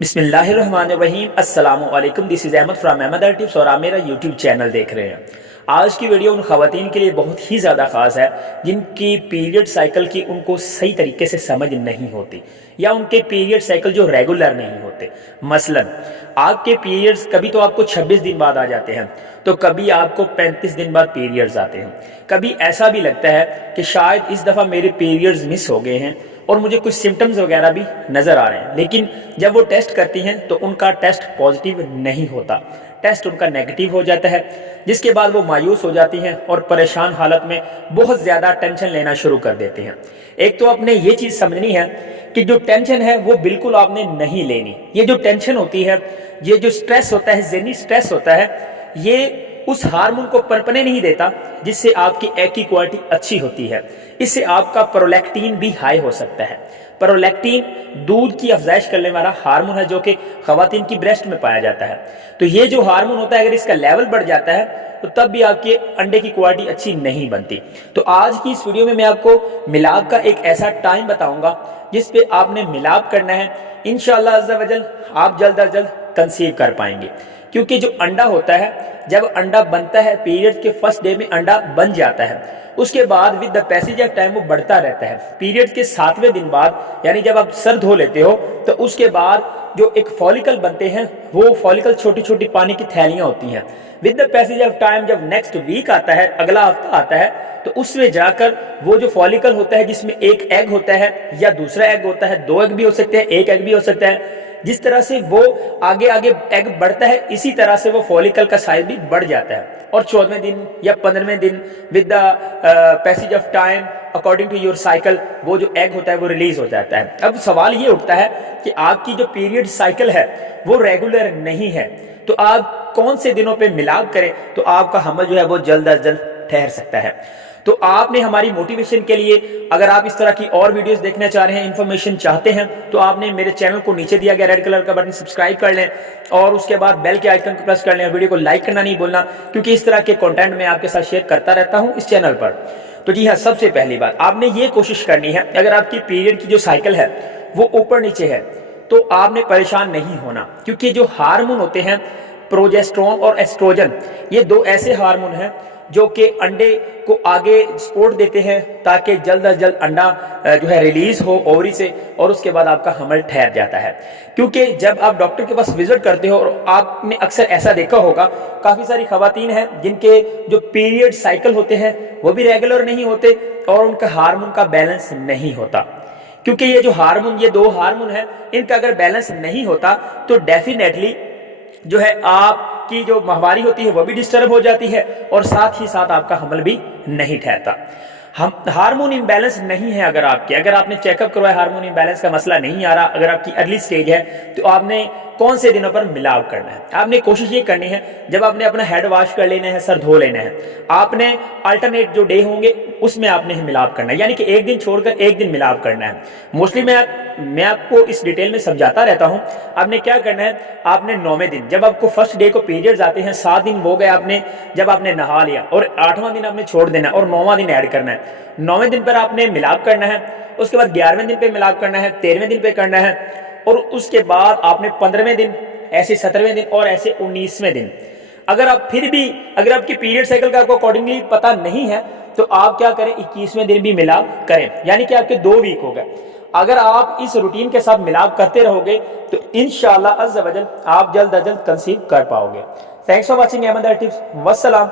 बिस्मिल्लाहिर्रहमानिर्रहीम। अस्सलाम वालेकुम। This is Ahmed from Ahmed tips और आप मेरा यूट्यूब चैनल देख रहे हैं। आज की वीडियो उन ख़वातीन के लिए बहुत ही ज़्यादा ख़ास है जिनकी पीरियड साइकिल की उनको सही तरीके से समझ नहीं होती या उनके पीरियड साइकिल जो रेगुलर नहीं होते। मसलन आपके पीरियड्स कभी तो आपको 26 दिन बाद आ जाते हैं, तो कभी आपको 35 दिन बाद पीरियड्स आते हैं। कभी ऐसा भी लगता है कि शायद इस दफ़ा मेरे पीरियड्स मिस हो गए हैं और मुझे कुछ सिम्टम्स वगैरह भी नज़र आ रहे हैं, लेकिन जब वो टेस्ट करती हैं तो उनका टेस्ट पॉजिटिव नहीं होता, टेस्ट उनका नेगेटिव हो जाता है, जिसके बाद वो मायूस हो जाती हैं और परेशान हालत में बहुत ज़्यादा टेंशन लेना शुरू कर देते हैं। एक तो आपने ये चीज़ समझनी है कि जो टेंशन है वो बिल्कुल आपने नहीं लेनी। ये जो टेंशन होती है, ये जो स्ट्रेस होता है, ज़हनी स्ट्रेस होता है, ये उस हार्मोन को पनपने नहीं देता जिससे आपकी एग की क्वालिटी अच्छी होती है। इससे आपका प्रोलैक्टिन भी हाई हो सकता है। प्रोलैक्टिन दूध की अफजाइश करने वाला हार्मोन है जो कि ख़वातीन की ब्रेस्ट में पाया जाता है। तो ये जो हार्मोन होता है, अगर इसका लेवल बढ़ जाता है तो तब भी आपके अंडे की क्वालिटी अच्छी नहीं बनती। तो आज की इस वीडियो में मैं आपको मिलाप का एक ऐसा टाइम बताऊंगा जिस पे आपने मिलाप करना है। इंशाअल्लाह अज़्ज़ा वजल आप जल्द अज जल्द कंसीव कर पाएंगे, क्योंकि जो अंडा होता है, जब अंडा बनता है पीरियड के फर्स्ट डे में अंडा बन जाता है, उसके बाद with the passage of time वो बढ़ता रहता है। पीरियड के 7वें दिन बाद, यानी जब आप सर धो लेते हो, तो उसके बाद जो एक फॉलिकल बनते हैं, वो फॉलिकल छोटी छोटी पानी की थैलियां होती हैं। With the passage of time जब नेक्स्ट वीक आता है, अगला हफ्ता आता है, तो उसमें जाकर वो जो फॉलिकल होता है जिसमें एक एग होता है या दूसरा एग होता है, 2 एग भी हो सकते हैं, 1 एग भी हो सकता है, जिस तरह से वो आगे आगे एग बढ़ता है इसी तरह से वो फॉलिकल का साइज भी बढ़ जाता है। और 14वें दिन या 15वें दिन with the passage of time according to your cycle वो जो एग होता है वो रिलीज हो जाता है। अब सवाल ये उठता है कि आपकी जो पीरियड साइकिल है वो रेगुलर नहीं है, तो आप कौन से दिनों पे मिलाप करें तो आपका हमल जो है वो जल्द अज जल्द ठहर सकता है। तो आपने हमारी मोटिवेशन के लिए, अगर आप इस तरह की और वीडियोस देखना चाह रहे हैं, इन्फॉर्मेशन चाहते हैं, तो आपने मेरे चैनल को नीचे दिया गया रेड कलर का बटन सब्सक्राइब कर लें और उसके बाद बेल के आइकन को प्रेस कर लें। वीडियो को लाइक करना नहीं भूलना, क्योंकि इस तरह के कंटेंट मैं आपके साथ शेयर करता रहता हूं इस चैनल पर। तो जी हाँ, सबसे पहली बात आपने ये कोशिश करनी है, अगर आपकी पीरियड की जो साइकिल है वो ऊपर नीचे है तो आपने परेशान नहीं होना, क्योंकि जो हार्मोन होते हैं प्रोजेस्टेरोन और एस्ट्रोजन, ये 2 ऐसे हार्मोन हैं जो कि अंडे को आगे सपोर्ट देते हैं ताकि जल्द अज जल्द अंडा जो है रिलीज हो ओवरी से और उसके बाद आपका हमल ठहर जाता है। क्योंकि जब आप डॉक्टर के पास विजिट करते हो, और आपने अक्सर ऐसा देखा होगा, काफ़ी सारी ख़वातीन हैं जिनके जो पीरियड साइकिल होते हैं वो भी रेगुलर नहीं होते और उनका हार्मोन का बैलेंस नहीं होता। क्योंकि ये जो हार्मोन, ये 2 हार्मोन हैं, इनका अगर बैलेंस नहीं होता तो डेफिनेटली जो है आपकी जो माहवारी होती है वो भी डिस्टर्ब हो जाती है और साथ ही साथ आपका हमल भी नहीं ठहरता। हम हार्मोन इम्बैलेंस नहीं है अगर आपने चेकअप करवाया, हार्मोन इम्बैलेंस का मसला नहीं आ रहा, अगर आपकी अर्ली स्टेज है, तो आपने कौन से दिनों पर मिलाप करना है। आपने कोशिश ये करनी है, जब आपने अपना हेड वॉश कर लेना है, सर धो लेना है, आपने अल्टरनेट जो डे होंगे उसमें आपने मिलाप करना है, यानी कि एक दिन छोड़कर एक दिन मिलाप करना है। मोस्टली मैं आपको इस डिटेल में समझाता रहता हूं। आपने क्या करना है, आपने 9वें दिन, जब आपको फर्स्ट डे को पीरियड्स आते हैं, 7 दिन वो गए आपने जब आपने नहा लिया, और 8वां दिन आपने छोड़ देना और 9वां दिन ऐड करना है। 9वें दिन पर आपने मिलाप करना है, उसके बाद 11वें दिन पे मिलाप करना है, 13वें दिन पे करना है, और उसके बाद आपने 15वें दिन, ऐसे 17वें दिन और ऐसे 19वें दिन। अगर आपकी पीरियड साइकिल का आपको अकॉर्डिंगली पता नहीं है तो आप क्या करें, 21वें दिन भी मिलाप करें, यानी कि आपके 2 वीक हो गए। अगर आप इस रूटीन के साथ मिलाप करते रहोगे तो इंशाअल्लाह अज़्ज़ा वजल आप जल्द अज जल्द कंसीव कर पाओगे। Thanks for watching Ahmad tips. वस्सलाम।